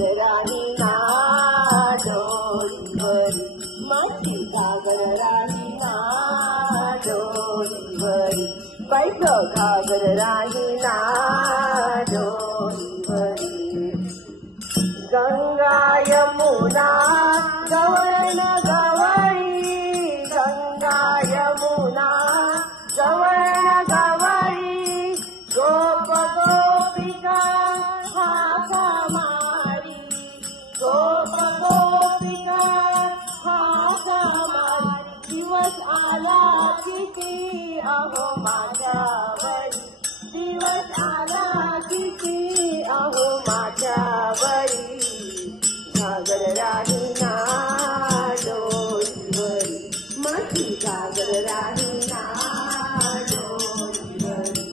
घागर राणी ना डोलीवरी, माझी घागर राणी ना डोलीवरी, बैठ घागर राणी ना डोलीवरी. गंगा यमुना गवळण गवळी, गंगा यमुना गवळण गवळी, गोप गोपिका हाक मारी, गोप गोपिका हाक मारी. दिवस आला किती अहो माझ्यावरी, दिवस आला किती अहो माझ्यावरी. घागर राणी ना डोलीवरी, माझी घागर राणी